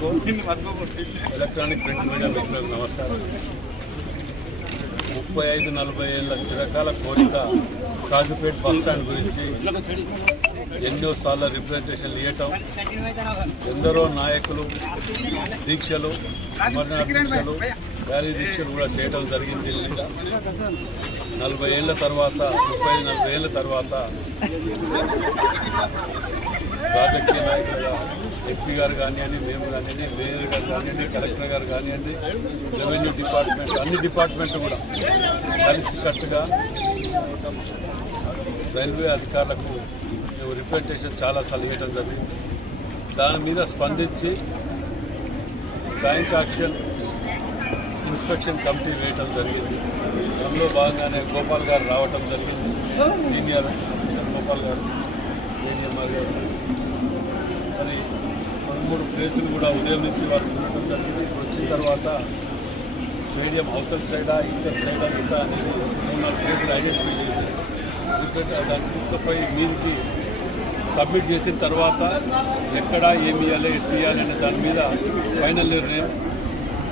మిత్రులకు electronic print media మిత్రులకు నమస్కారం. 35-40 ఏళ్ళ చిరకాల కోరిక కాజుపేట బస్టాండ్ గురించి ఎన్నోసార్లు రిప్రజెంటేషన్లు ఇవ్వటం, ఎందరో నాయకులు దీక్షలు, అమర్నాథ్ దీక్షలు, ర్యాలీ దీక్షలు కూడా చేయడం జరిగింది. 40 ఏళ్ళ తర్వాత 35-40 ఏళ్ళ తర్వాత రాజకీయ నాయకులుగా ఎంపీ గారు కానివ్వండి, మేము కానివ్వండి, మేయర్ గారు కానివ్వండి, కలెక్టర్ గారు కానివ్వండి, రెవెన్యూ డిపార్ట్మెంట్, అన్ని డిపార్ట్మెంట్లు కూడా కలిసికట్టుగా రైల్వే అధికారులకు రిప్రజెంటేషన్ చాలాసార్లు ఇవ్వడం జరిగింది. దాని మీద స్పందించి జాయింట్ యాక్షన్ ఇన్స్పెక్షన్ కమిటీ వేయటం జరిగింది. అందులో భాగంగానే గోపాల్ గారు రావటం జరిగింది, సీనియర్ ఆఫీసర్ గోపాల్ గారు, ఏఎంఆర్ గారు. మరి 3 ప్లేసులు కూడా ఉదయం నుంచి వారు చూడటం జరిగింది. ఇప్పుడు వచ్చిన తర్వాత స్టేడియం అవతల సైడా ఇతర సైడా ఇంకా అనేది 3-4 ప్లేసులు ఐడెంటిఫై చేసి దాన్ని తీసుకుపోయి మీదికి సబ్మిట్ చేసిన తర్వాత ఎక్కడ ఏమి ఇవ్వాలి, ఎట్లా ఇవ్వాలి అనే దాని మీద ఫైనల్ నిర్ణయం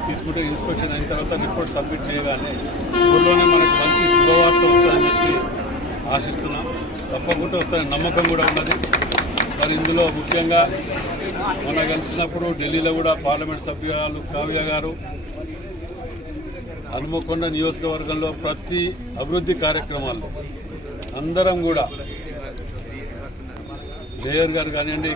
తీసుకుంటే ఇన్స్పెక్షన్ అయిన తర్వాత రిపోర్ట్ సబ్మిట్ చేయగానే ఊళ్ళోనే మనకు మంచి శుభవార్త వస్తుందని చెప్పి ఆశిస్తున్నాం. తప్పకుండా వస్తాయని నమ్మకం కూడా ఉన్నది. మరి ఇందులో ముఖ్యంగా మొన్న కలిసినప్పుడు ఢిల్లీలో కూడా పార్లమెంట్ సభ్యురాలు కావ్య గారు హనుమకొండ నియోజకవర్గంలో ప్రతి అభివృద్ధి కార్యక్రమాల్లో అందరం కూడా మేయర్ గారు కానివ్వండి,